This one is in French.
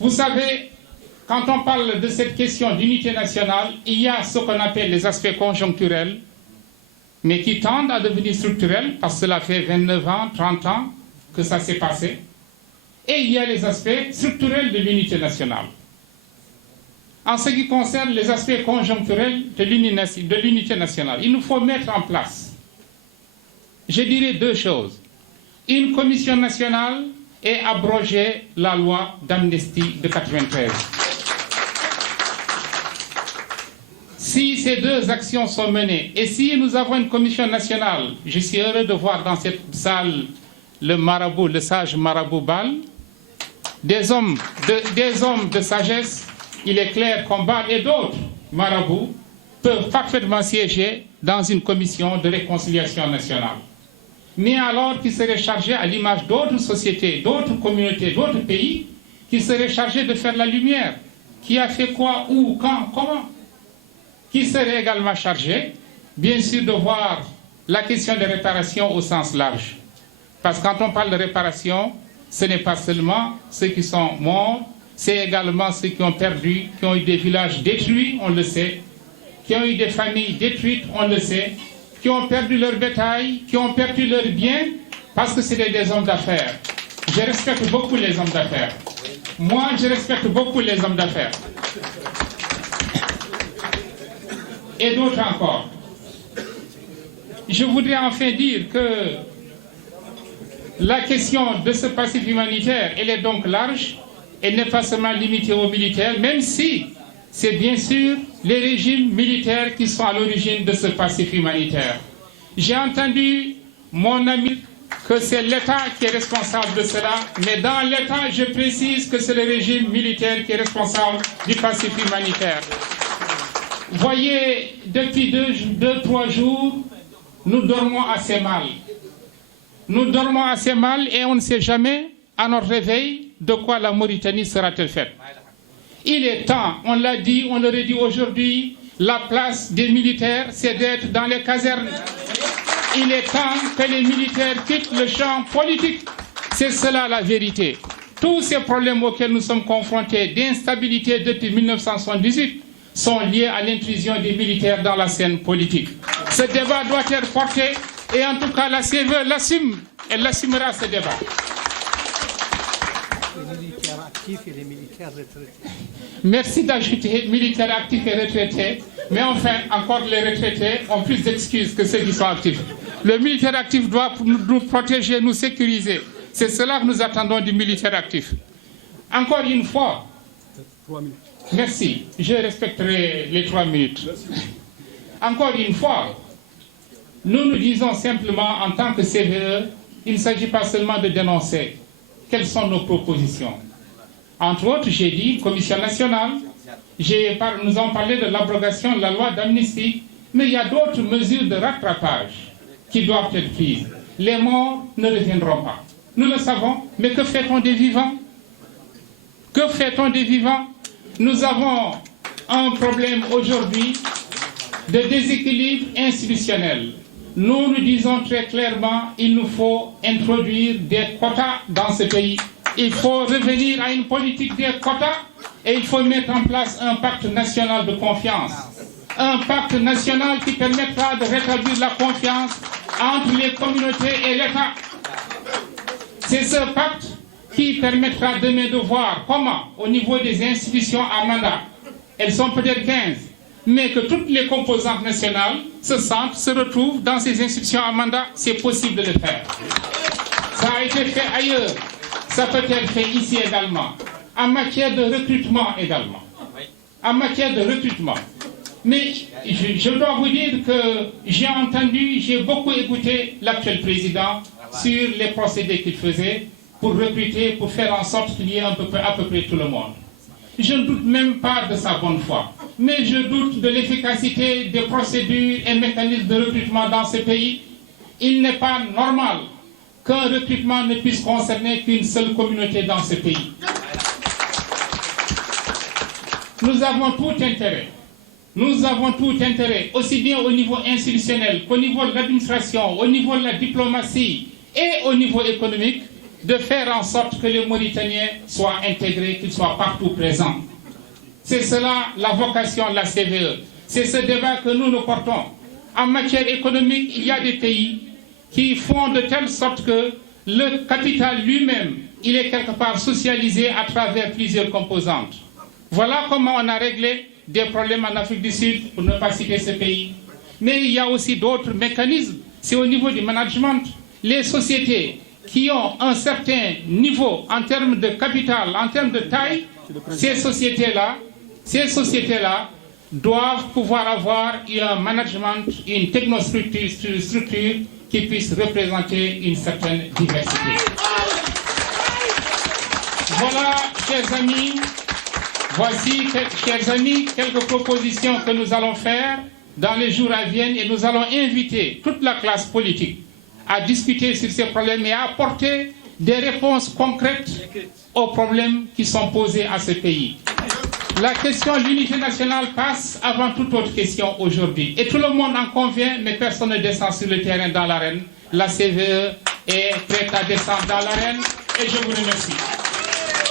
Vous savez, quand on parle de cette question d'unité nationale, il y a ce qu'on appelle les aspects conjoncturels, mais qui tendent à devenir structurels, parce que cela fait 29 ans, 30 ans que ça s'est passé. Et il y a les aspects structurels de l'unité nationale. En ce qui concerne les aspects conjoncturels de l'unité nationale, il nous faut mettre en place, je dirais deux choses. Une commission nationale et abroger la loi d'amnistie de 1993. Si ces deux actions sont menées, et si nous avons une commission nationale, je suis heureux de voir dans cette salle le marabout, le sage marabout Bal, des hommes de sagesse, il est clair qu'on Bal et d'autres marabouts peuvent parfaitement siéger dans une commission de réconciliation nationale. Mais alors qu'ils seraient chargés, à l'image d'autres sociétés, d'autres communautés, d'autres pays, qui seraient chargés de faire la lumière. Qui a fait quoi, où, quand, comment? Qui serait également chargé, bien sûr, de voir la question des réparations au sens large. Parce que quand on parle de réparation, ce n'est pas seulement ceux qui sont morts, c'est également ceux qui ont perdu, qui ont eu des villages détruits, on le sait, qui ont eu des familles détruites, on le sait, qui ont perdu leur bétail, qui ont perdu leurs biens, parce que c'est des hommes d'affaires. Je respecte beaucoup les hommes d'affaires. Moi, je respecte beaucoup les hommes d'affaires. Et d'autres encore. Je voudrais enfin dire que la question de ce passif humanitaire, elle est donc large, elle n'est pas seulement limitée aux militaires, même si c'est bien sûr les régimes militaires qui sont à l'origine de ce passif humanitaire. J'ai entendu mon ami que c'est l'État qui est responsable de cela, mais dans l'État, je précise que c'est le régime militaire qui est responsable du passif humanitaire. Voyez, depuis 2-3 jours, nous dormons assez mal. Nous dormons assez mal et on ne sait jamais, à notre réveil, de quoi la Mauritanie sera-t-elle faite. Il est temps, on l'a dit, on le redit aujourd'hui, la place des militaires, c'est d'être dans les casernes. Il est temps que les militaires quittent le champ politique. C'est cela la vérité. Tous ces problèmes auxquels nous sommes confrontés d'instabilité depuis 1978 sont liés à l'intrusion des militaires dans la scène politique. Ce débat doit être porté et en tout cas la CVE l'assume. Elle l'assumera ce débat. Les militaires actifs et les militaires retraités. Merci d'ajouter militaires actifs et retraités, mais enfin, encore les retraités ont plus d'excuses que ceux qui sont actifs. Le militaire actif doit nous protéger, nous sécuriser. C'est cela que nous attendons du militaire actif. Encore une fois, 3 minutes. Merci, je respecterai les 3 minutes. Encore une fois, nous disons simplement en tant que CVE, il ne s'agit pas seulement de dénoncer. Quelles sont nos propositions? Entre autres, j'ai dit commission nationale, nous avons parlé de l'abrogation de la loi d'amnistie, mais il y a d'autres mesures de rattrapage qui doivent être prises. Les morts ne reviendront pas. Nous le savons, mais que fait-on des vivants? Que fait-on des vivants? Nous avons un problème aujourd'hui de déséquilibre institutionnel. Nous disons très clairement qu'il nous faut introduire des quotas dans ce pays. Il faut revenir à une politique des quotas et il faut mettre en place un pacte national de confiance. Un pacte national qui permettra de rétablir la confiance entre les communautés et l'État. C'est ce pacte qui permettra demain de voir comment, au niveau des institutions à mandat, elles sont peut-être 15, mais que toutes les composantes nationales se sentent, se retrouvent dans ces institutions à mandat, c'est possible de le faire. Ça a été fait ailleurs, ça peut être fait ici également, en matière de recrutement également. En matière de recrutement. Mais je dois vous dire que j'ai beaucoup écouté l'actuel président sur les procédés qu'il faisait pour recruter, pour faire en sorte qu'il y ait à peu près tout le monde. Je ne doute même pas de sa bonne foi, mais je doute de l'efficacité des procédures et mécanismes de recrutement dans ce pays. Il n'est pas normal qu'un recrutement ne puisse concerner qu'une seule communauté dans ce pays. Nous avons tout intérêt, aussi bien au niveau institutionnel qu'au niveau de l'administration, au niveau de la diplomatie et au niveau économique, de faire en sorte que les Mauritaniens soient intégrés, qu'ils soient partout présents. C'est cela la vocation de la CVE. C'est ce débat que nous portons. En matière économique, il y a des pays qui font de telle sorte que le capital lui-même, il est quelque part socialisé à travers plusieurs composantes. Voilà comment on a réglé des problèmes en Afrique du Sud, pour ne pas citer ce pays. Mais il y a aussi d'autres mécanismes. C'est au niveau du management. Les sociétés qui ont un certain niveau en termes de capital, en termes de taille, ces sociétés-là doivent pouvoir avoir un management, une technostructure qui puisse représenter une certaine diversité. Voilà, chers amis, voici, chers amis, quelques propositions que nous allons faire dans les jours à venir et nous allons inviter toute la classe politique à discuter sur ces problèmes et à apporter des réponses concrètes aux problèmes qui sont posés à ce pays. La question de l'unité nationale passe avant toute autre question aujourd'hui. Et tout le monde en convient, mais personne ne descend sur le terrain dans l'arène. La CVE est prête à descendre dans l'arène et je vous remercie.